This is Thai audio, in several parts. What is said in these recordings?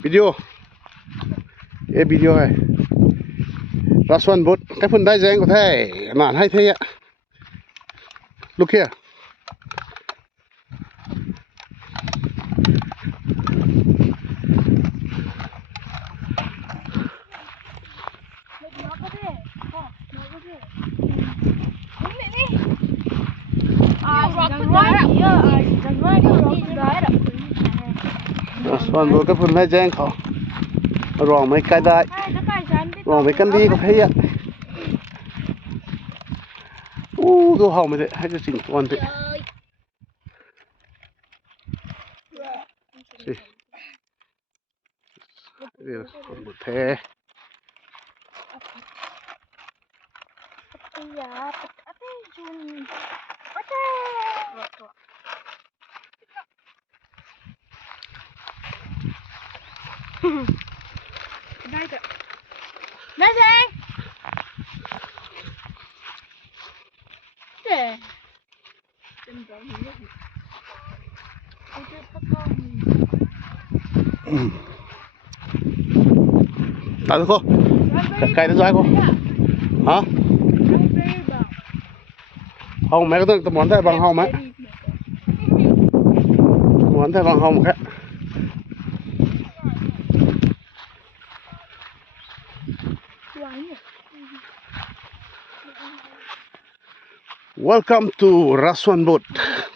Video. A video hay. Rasuan bot. Cái phần đai dáng có thể nản hay thế ạ. Look here. Rasuan bot cái phần đai dángเขารองไม่ใกล้ได้รองไม่กันดีก็ให้อะดูเห่าไม่ได้ให้จะสิ่งวันเถอะสิเดี๋ยวคนบุตรแท้ได้จ้ะได้เจ๊เจ๊เป็นแบบนี้เอาเจ๊ปะก้อนตาทุกคนไก่ตัวใหญ่กูฮะห้องแม่ก็ต้องตะหมอนได้บางห้องไหมหมอนได้บางห้องแค่Welcome to Rasuan Boat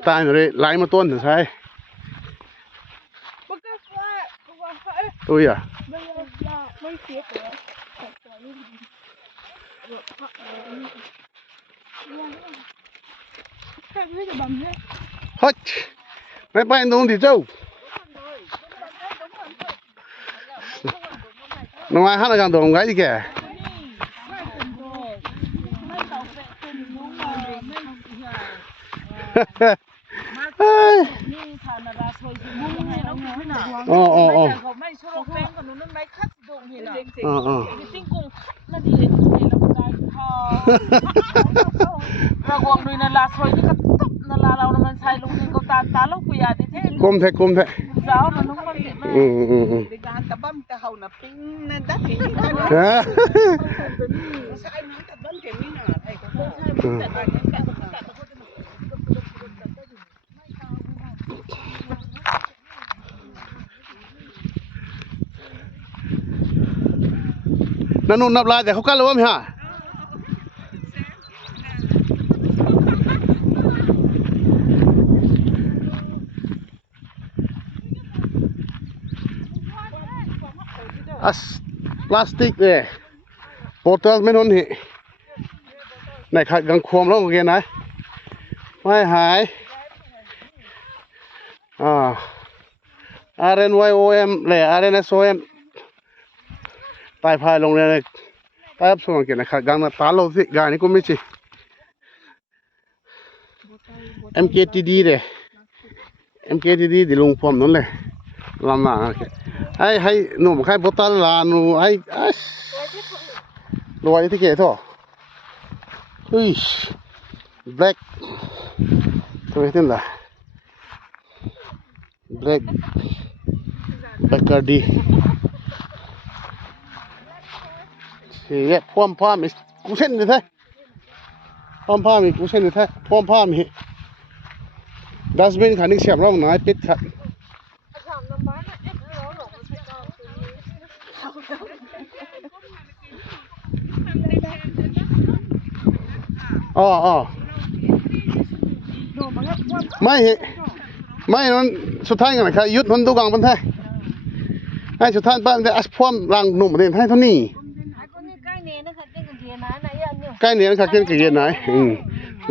ตายเลยไล่มาต้นใช่ตัวอ่ะไม่เสียตัวฮัทไม่ไปตรงที่เจ้าน้องไอ้ฮันกันตรงไหนดิแกอ๋ออ๋ออ๋อไม่ชอบแป้งกับนู้นไม่คัดดงเห็นหรออ๋อปิ้งกุ้งคัดนั่นดีเลยเราได้พอระวังด้วยนะลาซอยนี่ก็ตบนะลาเรานะมันใส่ลงในกตาลูกปุยอาดิเท่กลมแท้กลมแท้สาวมันน้องมันติดมากในการตะบั้มตะเห่านะปิ้งนั่นดักเห็นใช่น้ำตะบั้มเก่งนี่หนาไอ้ก็ใช่นั่นนู่นนับลายแต่เขากันแล้วว่าไม่ฮะพลาสติกเลยโบตลไม่นนหิในขัดกังควมแล้วโอเคนะไม่หายRNYOM เลย RNSOM ตายพายลงเลยตายอับสมองเกินนะครับกังนัดตาโลสิกานี่ก็ไม่ใช่ MKTD เลย MKTD ดิลงพร้อมนั่นเลยลำหนักให้หนุ่มใครบตันลานูรวยที่เกี่ยวท่อเฮ้ย black ตัวนี้ที่ไหน black Bacardi thì phom phom mình cũng xem như thế phom phom mình cũng xem như thế phom phom mình dustbin khả năng xem lắm nói biết thậtไม่นั้นสุดท้ายกันนะครับยุดมันตัวกลางมันแท้ให้สุดท้ายบ้านได้อัดพวมรังหนุ่มประเด็นให้เท่านี้ใกล้เนียนขัดเกณฑ์กับเกณฑ์ไหน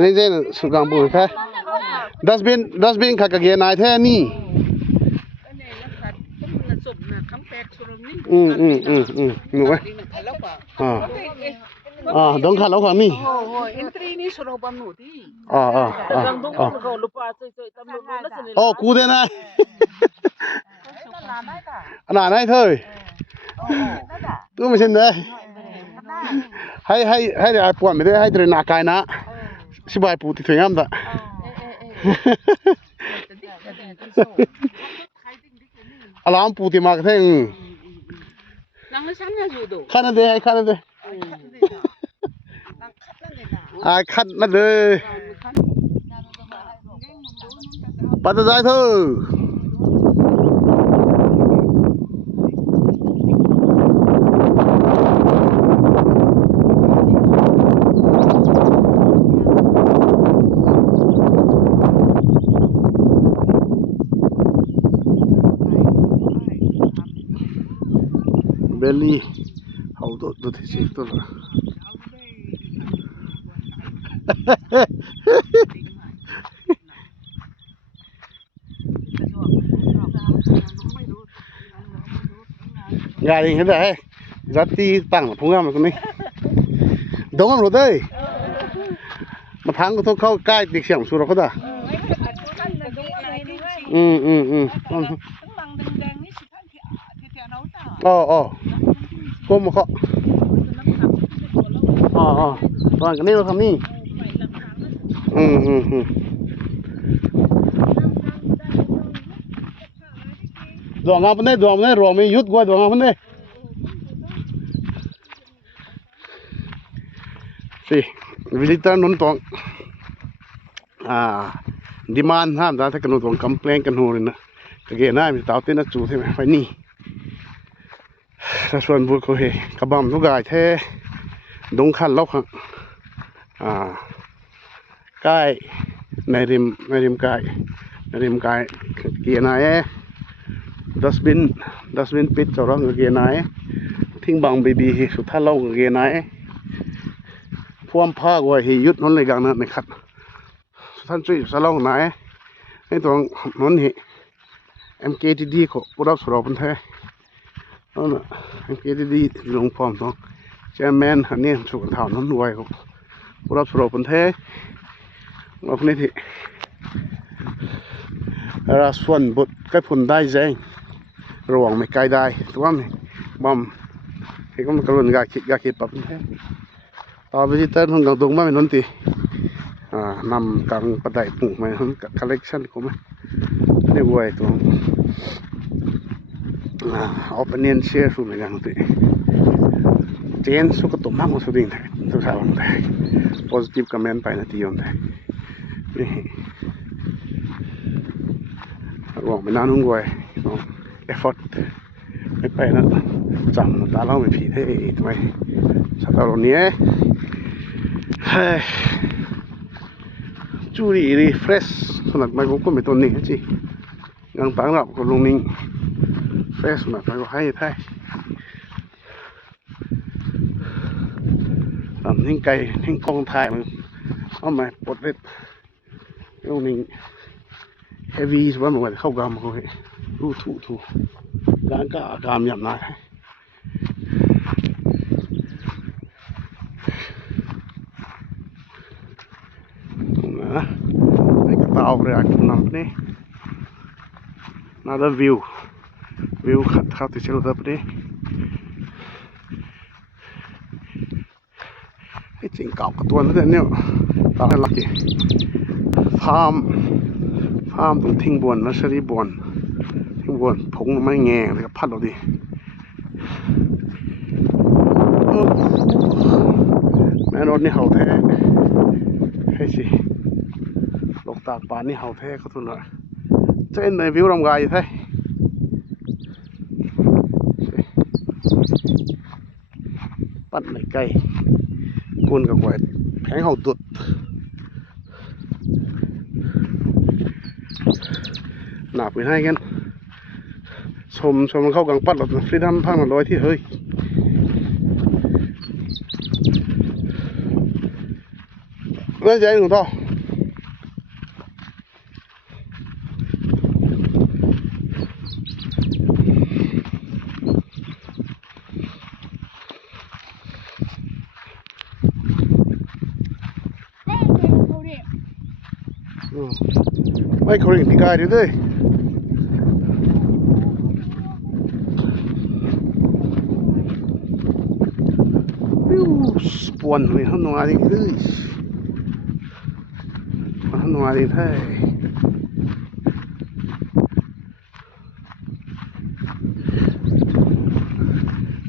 นี่เจ้าสุดกลางปุ่นแท้ดัสบินขัดกับเกณฑ์ไหนแท้นี่หนูไว้ดงขัดแล้วค่ะนี่กูเด้นะหนาไหนเธอตัวไม่ใช่เนยให้เดี๋ยวปวดไม่ได้ให้เดินหน้ากายนะสบายปูติดถึงอ้ำตะ alarm puti mak theng nang san na judo khana de ai khát nó de bắt ra thôi belly hậu độ thì chết tôi rồi gà thì thế này giá ti tăng không ngang mà con này đúng không rồi đây mà tháng của tôi khâu cai tiệc xẻng xuống đó có à cô mà khó toàn cái này nó không đi dọn ngang bên đây rồi mình yết qua dọn ngang bên đây si visitor nón tòng demand ham raถ้ากันนตองcomplainกันหูเลยนะก็เกี่ยน่ามีเต่าเต้นน่าจูใช่ไหมไฟนี่ถ้าส่วนบุญเขาเฮกระบำทุกอย่างแท้ดงขันล็อกครับใกล้ในริมกายเกี่ยนายdustbinปิดจอดเกี่ยนายทิ้งบางบีสุดท้ายเราเกี่ยนายพ่วงผ้าไว้ให้ยุดนั่นเลยกันนะในขัดท่านช่วยสลองไหนให้ตัวนั่นเห MKTD เขาผู้รับสอบพันธุ์นั่นน่ะ MKTD ลงพร้อมต้องแชร์แมนอันนี้สุขภาพนั้นไว้เขาผู้รับสอบพันธุ์เราคนนี้ที่เราส่วนบทใกล้ผลได้แจ้งระหว่างไม่ไกลได้ตัวนี้บอมให้ก็มันกระลุ่นกาคิดปรับพันธุ์ต่อไปที่เต้นของกลางตรงมาเป็นนนทีนำกลางประดับปลูกมาทั้งคอลเลกชันของมันนี่วัวตัวเอาไปเนียนเชียร์สุดเลยกันทีเจนสุกตัวมากกว่าสุดยิ่งเลยทุกสาวลงได้ positive comment ไปนาทีลงได้นี่หวังไม่นานนุ่งวัวeffort ไม่ไปนะจังตาเราไม่ผิดให้ทำไมสาวเราเนี้ยจูรีรีเฟรชสนัดไม่ก็ไม่ตัวนี้จียังต่างกับคนลงนิ่งเฟรชสนัดไม่ก็ให้ไทยนิ่งไก่นิ่งกองถ่ายมันเอามาปลดเล็ดลงนิ่งเฮฟวี่สว่ามันเข้ากามเขาให้รู้ถูกการก็กามหยาบหนาเอาเรือน้ำนี่น่าจะวิวขัดเข้าที่เชลเตอร์นี่ไอ้จริงเก่ากับตัวนั่นเนี่ยตาลักกี้ฟาร์มตรงทิ้งบวนนัชรีบวนทิ้งบวนผงไม่แง่เลยกับพัดเราดิแม่รถนี่เขาแท้ให้สิตากป่านนี่เห่าแท้เขาทุนละจะเอ็นในวิวลำกายแท้ปั้นในไก่กุนกับกวยแผงเห่าดุดหนาไปให้กันชมมันเข้ากลางปั้นหลอดฟรีดัมพังมาลอยที่เฮ้ยเล่นใจหนูต่อไม่เขาเรียกที่กายด้วยสปอนเลยเขาหนุ่มอะไรด้วยเขาหนุ่มอะไรแท้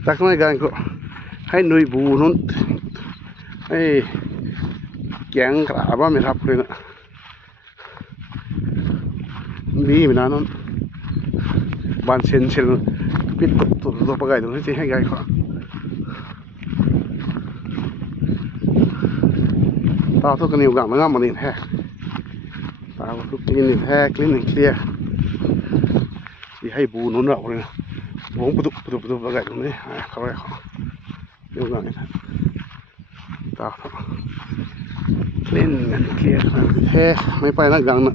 จากนั้นกันก็ให้หนุ่ยบูนู้นให้แกงกระบ้าไม่ทับเลยนะมีเหมือนนั้นบ้านเชนปิดตัวปลาไก่ตรงนี้จะให้ไก่เขาตาทุกกันอยู่กลางมันก็มันนี่แท้ตาทุกกันนี่แท้คลีนเคลียร์ที่ให้บูนู้นเราเลยนะวงประตูปลาไก่ตรงนี้เขาไว้เขาอยู่กลางนี่ตาทุกคลีนเคลียร์แท้ไม่ไปนะกลางนะ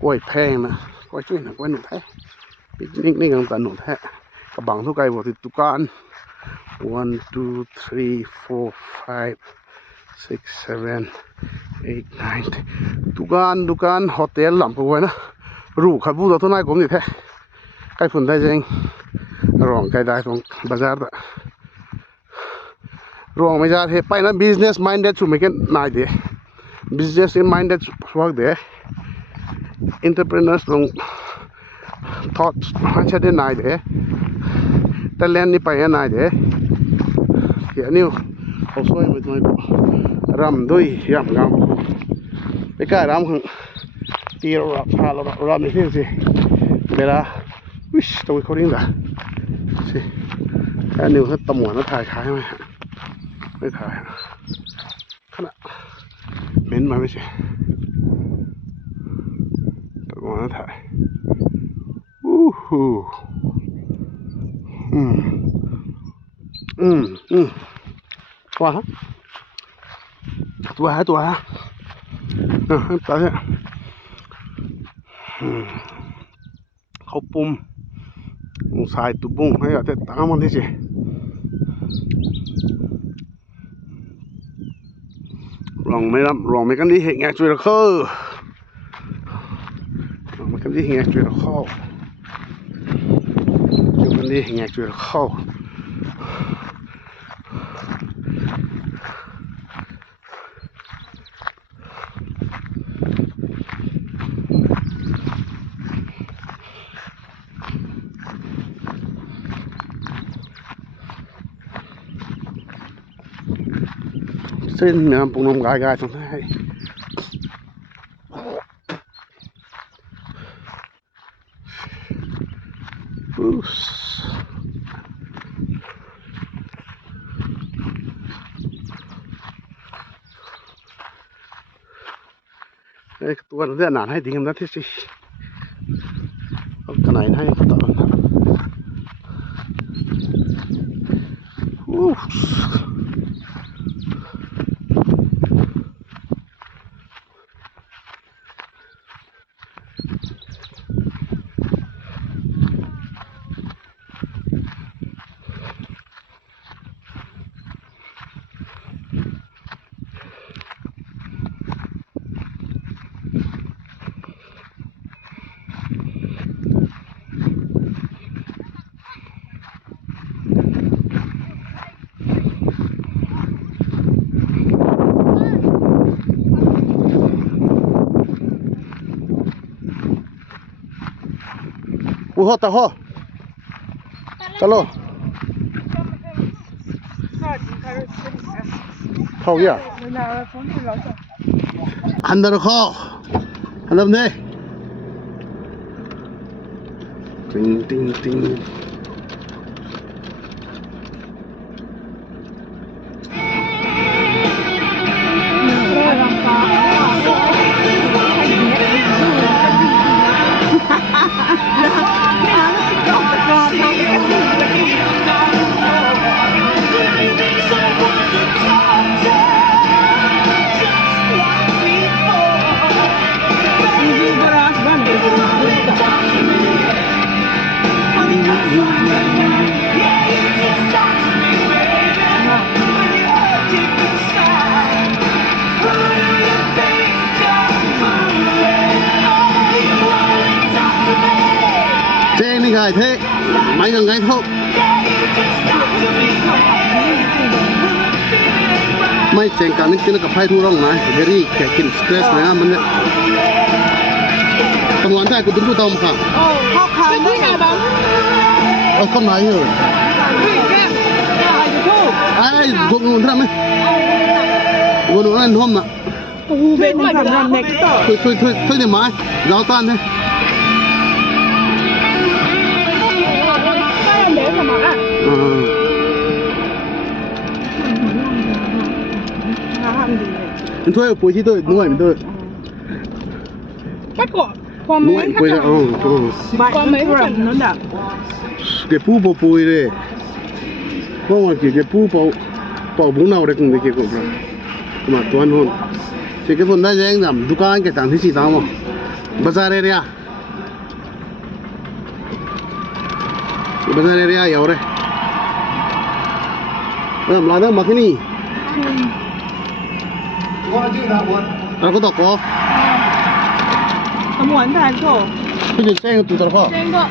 กล้วยแพงนะกล้วยช่วยนะกล้วยหนุ่มแท้นี่กลางตาหนุ่มแท้กระบังทุกไก่บอกติดตุกัน 1 2 3 4 5 6 7 8 9 dukaan hotel lampuไว้นะรูขับบูตัวทุนายผมนี่แท้ใกล้ฝุ่นได้จริงรองใกล้ได้ตรงบาซาร์รองไม่จ่าเฮไปนะ business minded ชุมกันนายเด business minded สวักเด entrepreneurs ลง thoughts มันจะได้นายเดแต่เล่นนี่ไปนายเดเดี๋ยวนี้เขาสวยไม่ต้องรำด้วยยำงามไปกล้ารำของตีเราพาเรารำในที่สิเวลาวิชตัวเขาดิ้งด่ะสิแค่นิ้วเขาตะหมวนแล้วถ่ายไหมไม่ถ่ายขนาดเม้นมาไม่ใช่ตะหมวนแล้วถ่ายหูตัวฮะตัวฮะตาเนี่ยเขาปุ่มสายตุบุ้งให้อาจจะตามมันที่สิลองไม่กันดีเหงแงจุยละเข้าลองไม่กันดีเหงแงจุยละเข้าอยู่กันดีเหงแงจุยละเข้าเส้นน้ำปุงน้ำกายตรงนี้ตัวนั้นหนาให้ดีกันนะที่สิขนาดให้เขาต่อUho taho. Chalo. Thâu ya. Andar kho. Andam ne. Ting. Gài thế máy gần ngay thôi mấy chèn cả những cái nó gặp hai thu rong này very kẹt stress này mình tầm quan trọng của chúng tôi không cả họ khai đấy là bấm เอาคนไหนเหรอไอ้พวกนู้นทำไหมพวกนู้นนั่นห้องน่ะ bên mình làm này cái tổ thôi để máy giáo tan thế sao em để mà ạ thôi ở cuối chi tôi nuôi mình tôi bắt cỏ qua nuôi mấy cuối ra qua mấy phần nó đập cái pu bò bùi đây không mà cái pu bò bún nào đấy cũng cái cũng rồi mà toàn hồn thì cái phần đó anh làm dukaan cái tảng thứ gì tao mà bazaar area bazaar area giàu đây làm lại đó mà cái gì có tao có không muốn thay cổ cái gì xe tụi tao có trên bộ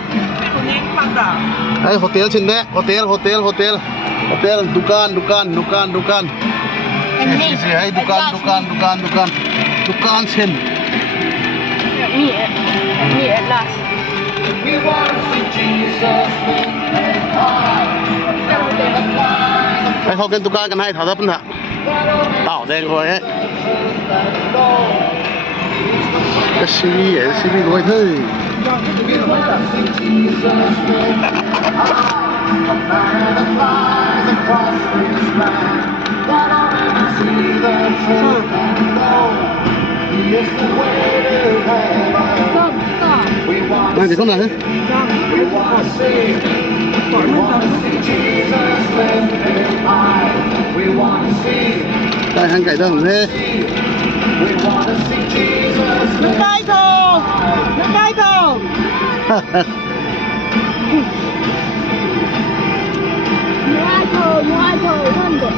Ay, hotel sini, hotel, dukaan. Si, ay, dukaan sin. nghỉ là Ay, họ cái dukaan cái này thảo thấp nè. Đảo đen rồi ấy. Cái CV rồi thôi. Này thì không nào thế? Tại hàng cải đâu thế? nước cay thầu mua ai thầu hơn rồi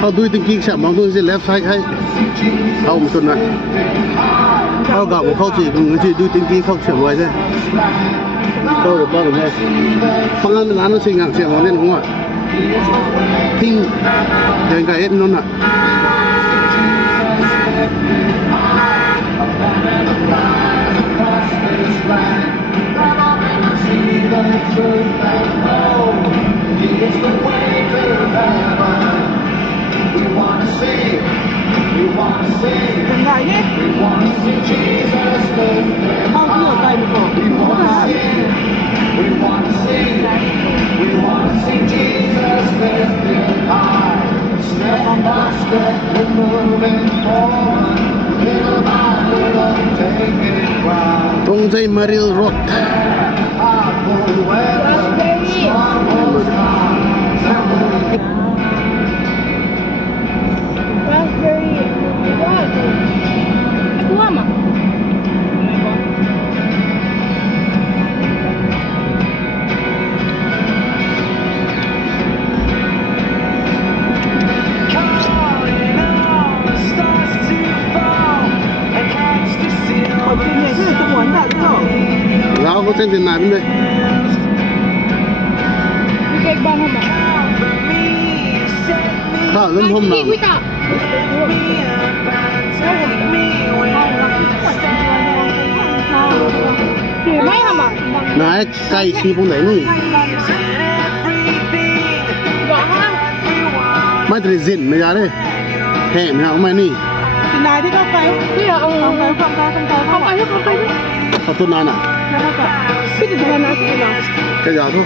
How do you think you should mount to the left side? How much on that? How got what culture? Do you think you culture right there? Go to bottom there. Phong ăn là nó sinh hàng xe món lên không ạ? Thinh đèn cái hết nó nè. đừng gài hết bao nhiêu tay một cổ Tông dây Maril Road. raspberry tua mà ở trên này cái tôi muốn đặt rồi Lão có tên tiền nào bên đây? cái băng không ạ Thảo lên hôm nào? quy tạo chỉ mấy hả mà Này, cây chi phong đấy nhỉ? rõ ha Mai thì dịn mày ra đây. Hẹn hả mày nhỉ? thì này thì có cái không cái Họ tốt nào nào? cái gì là nó Cái giờ thôi.